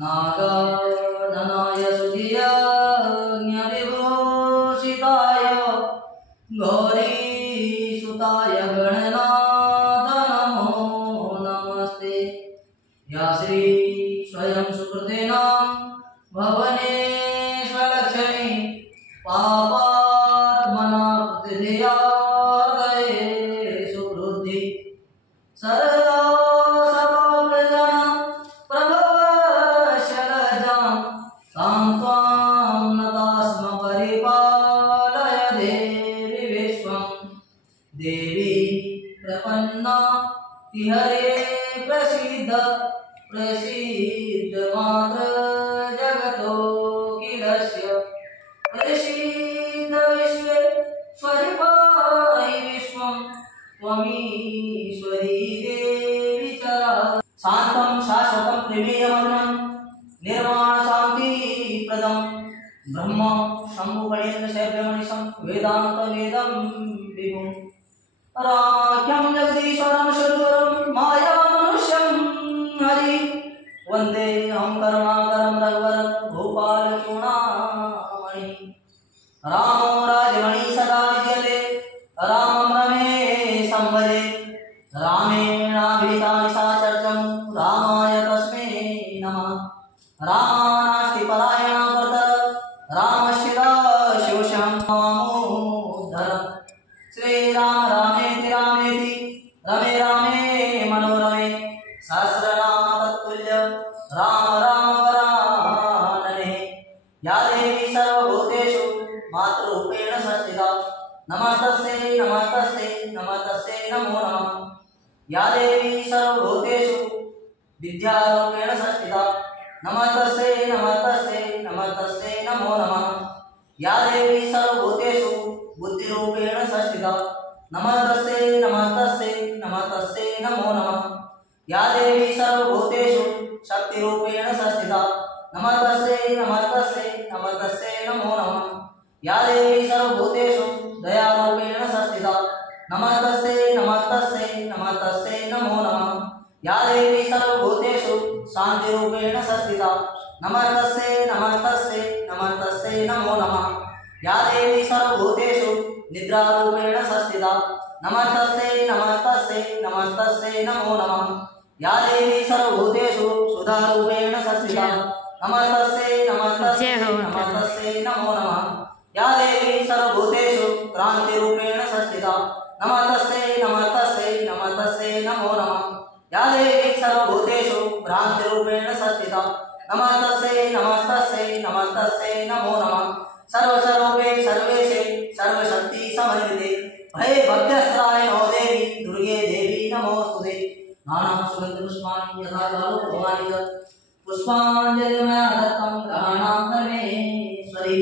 नागाननाय सुधियज्ञविभूषिताय गौरीसुताय गणनाथ नमो नमस्ते। या श्री स्वयं सुकृतेन भवनेश्वरलक्ष्मी पापात्मना प्रतिधियार्दये सुवृद्धि सरदा सभाप्रजन प्रभवशलजां तां त्वां नतास्म परिपालय देवी विश्वं। देवी प्रपन्ना तिहरे प्रसीद प्रसीद मात्र जगतो किलस्य प्रसीद विश्वेश्वरि पाहि विश्वं त्वमीश्वरी देवी चरा। शान्तं शाश्वतं प्रेमेयमग्नं निर्वाण शान्ति प्रदं ब्रह्म शंभु गणेन्द्र शैव्यमनिशं वेदांत वेदं विभुं राख्यं जगदीश्वरं शूरं माया मनुष्यं हरि वन्दे अहं करुणाकरं रघुवरं भूपाल चूडामणि। रामो राजमणि सदा विजयते रामं रमेशं भजे रामेणाभिहितानि साचर्यं रामाय तस्मै नमः। रामानास्ति परायणा भर्तः रामस्य शिवशं मामोद्धरम्। श्रीराम रामेति रामेति रमे रामे मनोरमे सहस्रनाम तत्तुल्य राम राम वरानने। या देवी सर्वभूतेषु मातृरूपेण संस्थिता नमस्तस्यै नमस्तस्यै नमस्तस्यै नमो नमः। या देवी सर्वभूतेषु विद्यारूपेण संस्थिता नमस्तस्यै नमस्तस्यै नमस्तस्यै नमो नमः। या देवी सर्वभूतेषु बुद्धिरूपेण संस्थिता नमस्तस्यै नमस्तस्यै नमस्तस्यै नमो नमः। या देवी सर्वभूतेषु शक्तिरूपेण संस्थिता नमस्तस्यै नमस्तस्यै नमस्तस्यै नमो नमः। या देवी सर्वभूतेषु दयारूपेण संस्थिता नमस्तस्यै नमस्तस्यै नमस्तस्यै नमो नमः। या देवी सर्वभूतेषु शान्तिरूपेण संस्थिता नमस्तस्यै नमस्तस्यै नमस्तस्यै नमो नमः। या देवी सर्वभूतेषु निद्रारूपेण संस्थिता नमस्तस्यै नमस्तस्यै नमस्तस्यै नमो नमः। या देवी सर्वभूतेषु सुधारूपेण संस्थिता नमस्तस्यै नमस्तस्यै नमस्तस्यै नमो नमः। या देवी सर्वभूतेषु क्रान्तिरूपेण संस्थिता नमस्तस्यै नमस्तस्यै नमस्तस्यै नमो नमः। या देवी सर्वभूतेषु भ्रान्तिरूपेण संस्थिता नमस्तस्यै नमस्तस्यै नमस्तस्यै नमो नमः। सर्वस्वरूपे सर्वेशे सर्वशक्ति समन्विते भये भक्त्यस्त्राय नो देवी दुर्गे देवी नमोस्तुते। नाना सुगन्धपुष्पाणि यथा जालूपमानि च पुष्पाञ्जलिर्मया दत्तं ग्रहाणां परमेश्वरी।